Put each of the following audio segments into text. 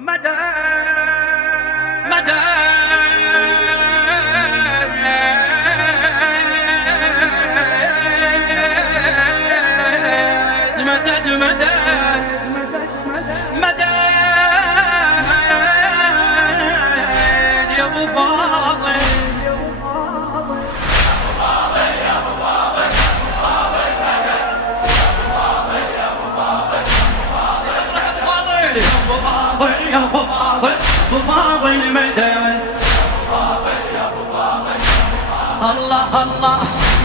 مدى مدى مدد مدد مدد يا ابو فاضل يا ابو فاضل ابو فاضل مدد الله الله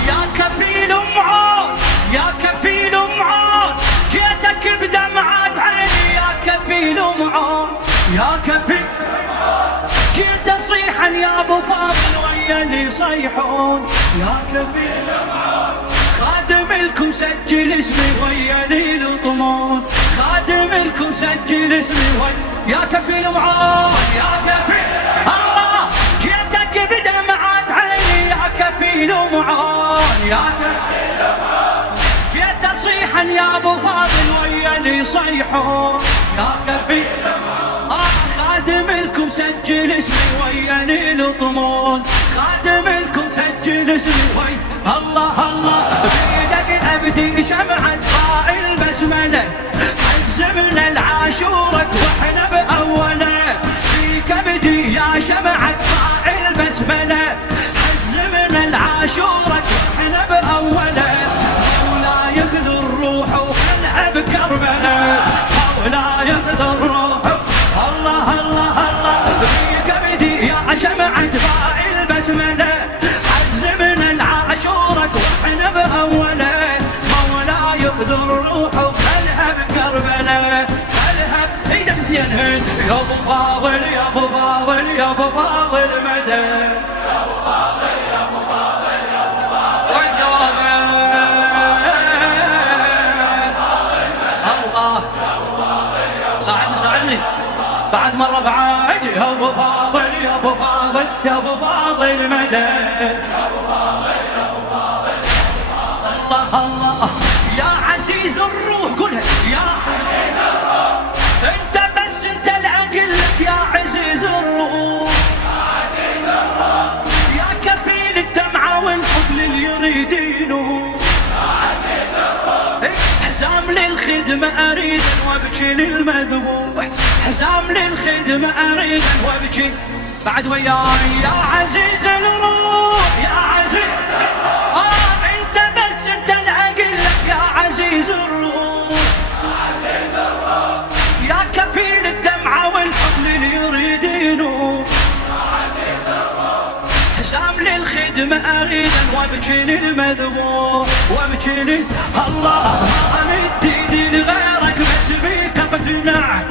يا كفيل معون يا كفيل معون جيتك بدمعات عيني يا كفيل معون يا كفيل جيت اصيحا يا ابو فاضل ويا يصيحون يا كفيل معون خادم لكم سجل اسمي ويا يلطمون خادم لكم سجل اسمي ويا يا كفيل معون يا كفيل الله جيتك بدمعات عيني يا كفيل معون يا كفيل معون جيت اصيحا يا ابو فاضل ويا يصيحون يا كفيل معون خادم لكم سجل اسمي ويا يلطمون خادم لكم سجل اسمي ويا الله الله بيدك ابدي شمعة ضاع البسملة حزمنا العاشورك واحنا باوله فيك ابدي يا شمعة ضاع البسملة حزمنا العاشورك واحنا باوله ولا يخذ الروح وخلها بكربلاء ولا يخذ الروح الله الله الله فيك ابدي يا شمعة ضاع البسملة حزمنا العاشورك واحنا باوله مولا يخذ الروح وخلها بكربلاء خلها بايدك اثنين يا ابو فاضل يا ابو فاضل يا ابو فاضل مدد يا ابو فاضل يا ابو فاضل يا ابو فاضل والجواب الله ساعدني ساعدني بعد مرة بعد يا ابو فاضل يا ابو فاضل يا ابو فاضل مدد يا ابو فاضل يا ابو فاضل الله الله يا عزيز الروح قولها يا عزيز الروح انت بس انت العقل يا عزيز الروح يا عزيز الروح يا كفيل الدمعة والحب لليريدينه يا عزيز الروح حزام للخدمة اريد وابكي للمذبوح حزام للخدمة اريد وابكي بعد وياي يا عزيز الروح يا عزيز انت بس انت العقل يا عزيز الروح يا عزيز الروح يا كفيل الدمعة والحب لليريدينه يا عزيز الروح حزام للخدمة اريد وابكي للمذبوح وابكي الله ما مديدي لغيرك بس بيك اقتنع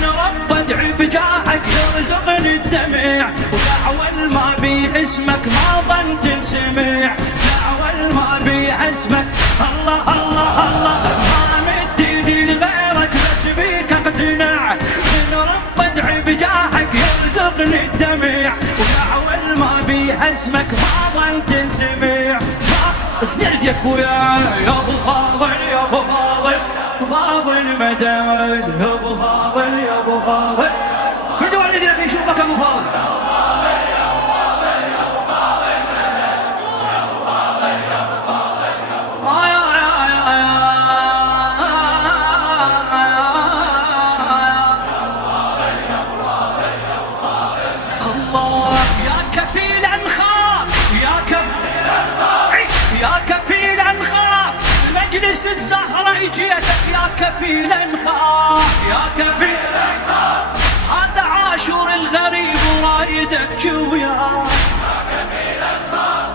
من رب ادعي بجاهك يرزقني الدمع ودعوى ما بي اسمك ما ظن تنسمع دعوى ما بي اسمك الله الله الله ما مديدي لغيرك بس بيك اقتنع من رب ادعي بجاهك يرزقني الدمع ودعوى ما بي اسمك ما ظن تنسمع اثنين يدك ويا يا ابو فاضل يا ابو فاضل فاضل مدد يا ابو فاضل يا ابو فاضل كل دول الذين يشوفك ابو فاضل يا ابو فاضل يا ابو فاضل يا ابو فاضل مدد يا ابو فاضل يا ابو فاضل يا ابو فاضل الله يا كفيلا نخاف يا كفيلا نخاف يا كفيلا نخاف مجلس الزهرة جيتك يا كفيلا نخاف يا كفيلا نخاف هذا عاشور الغريب ورايد ابكي وياه يا كفيلا نخاف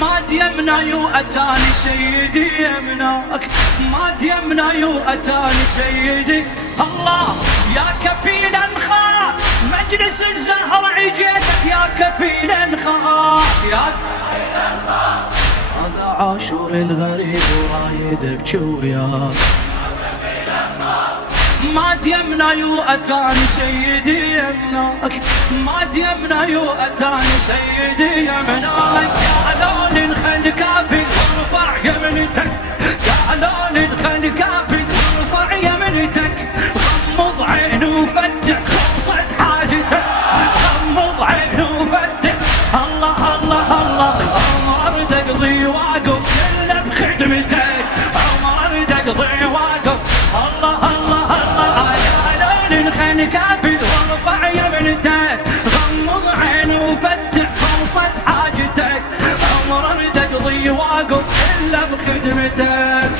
ما ديمنا يو اتاني سيدي يمناك ما ديمنا يو اتاني سيدي الله يا كفيلا نخاف مجلس الزهرة جيتك يا كفيلا نخاف يا كفيلا نخاف هذا عاشور الغريب ورايد ابكي وياك ما ديمنا يو اتاني سيدي يمناك ما ديمنا يو اتاني سيدي يمناك يا لون خل كافي وارفع يمنتك يا لون خل كافي وارفع يمنتك غمض عين وفتح خلص الخيل كافي وارفع يمنتك غمض عين وفتح خلصت حاجتك عمر تقضي واقف الا بخدمتك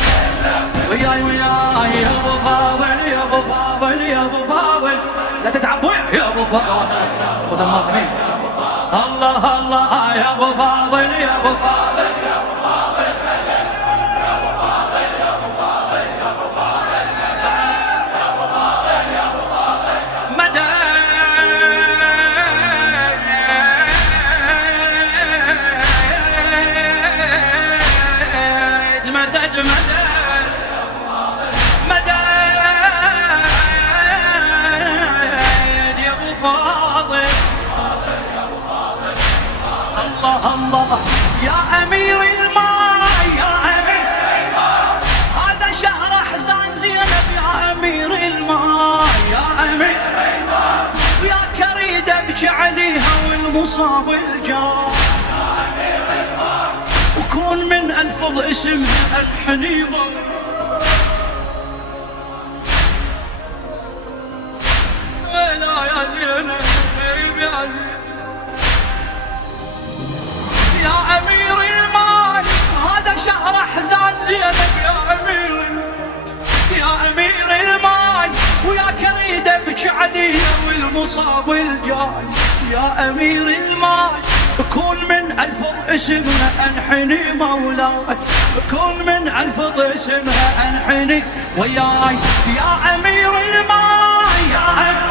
وياي وياي يا ابو فاضل يا ابو فاضل يا ابو فاضل لا تتعب يا ابو فاضل وتمر مين الله الله يا ابو فاضل يا ابو فاضل يا ابو فاضل يا ابو فاضل يا ابو فاضل يا ابو فاضل يا ابو فاضل يا ابو فاضل مدد مدد مدد الله يا أمير الماء يا أمير الماء هذا شهر أحزان زينب يا أمير الماء يا أمير الماء ويا كريد أبكي عليها والمصاب الجار يا أمير الماء وكون من ألفظ اسمها الحنيمة لا يا زينب يا زينب يا أمير المال هذا شهر أحزان زينب يا أمير المال ويا كريد أبكي عليها والمصاب الجاي يا أمير المال كون من ألفظ اسمها أنحني مولاي كون من ألفظ اسمها أنحني وياي يا أمير المال يا أمير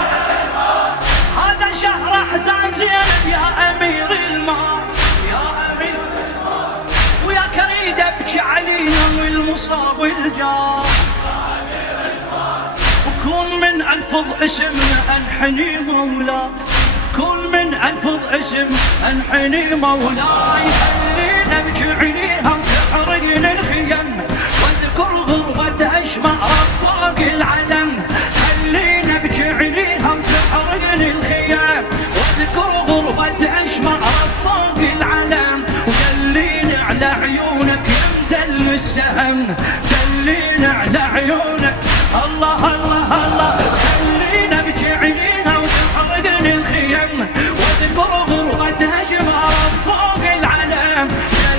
المال هذا شهر أحزان زينب يا أمير المال ويا كريد ابكي عليها والمصاب الجار وكون من الفظ اسمها انحني مولاي كون من الفظ اسمها انحني مولاي خلينا ابكي عليها وتحرقني الخيم واذكر غربتها اشمعت فوق العلم خلينا ابكي عليها وتحرقني الخيم واذكر غربتها اشمعت فوق العلم ودليني على عيونك يا مدل السهم دليني على عيونك الله الله الله خلينا ابكي عليها وتحرقني الخيم واذكر غربتها شمارت فوق العلم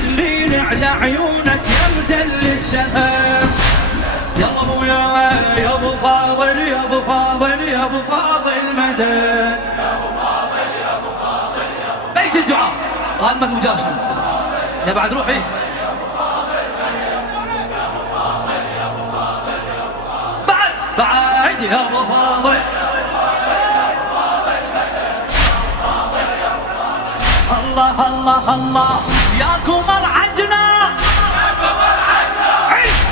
دليني على عيونك يا مدل السهم يا ابويا يا ابو فاضل يا ابو فاضل يا ابو فاضل مدد يا ابو فاضل يا ابو فاضل يا ابو بيت الدعاء خادمك مجاشم يا بعد روحي بعد يا ابو فاضل الله الله الله يا قمر عدنا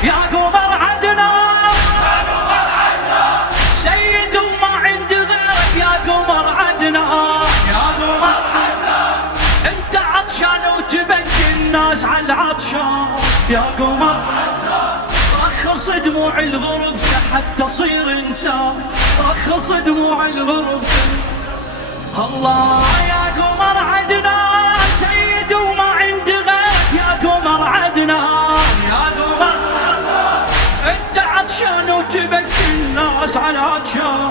يا قمر عدنا سيد وما عند غيرك يا قمر عدنا يا قمر انت عطشان وتبكي الناس على العطشان يا قمر رخص دموع الغرب حتى تصير انسان رخص دموع الغرب الله يا قمر عدنان سيد وما عند غيرك يا قمر عدنان يا قمر انت عطشان وتبكي الناس على عطشان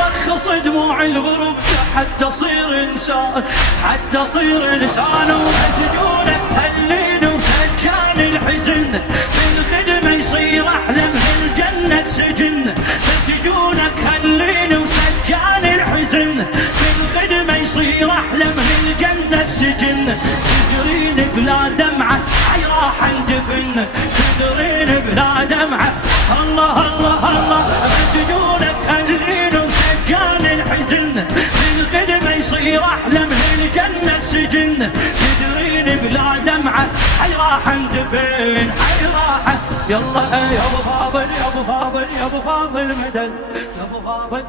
رخص دموع الغرب حتى تصير انسان حتى تصير انسان وسجونك هلين وسجان الحزن بالخدمه يصير احلى من الجنه السجن سجونك هلين وسجان الحزن بالخدمه يصير احلى من الجنه السجن تدرين بلا دمعه حي راح اندفن تدرين بلا دمعه الله الله الله سجونك هلين وسجان الحزن بالخدمه يصير احلى من الجنه السجن تدرين بلا دمعه حي راح اندفن حي راح يلا يا ابو فاضل يا ابو فاضل يا ابو فاضل مدد يا ابو فاضل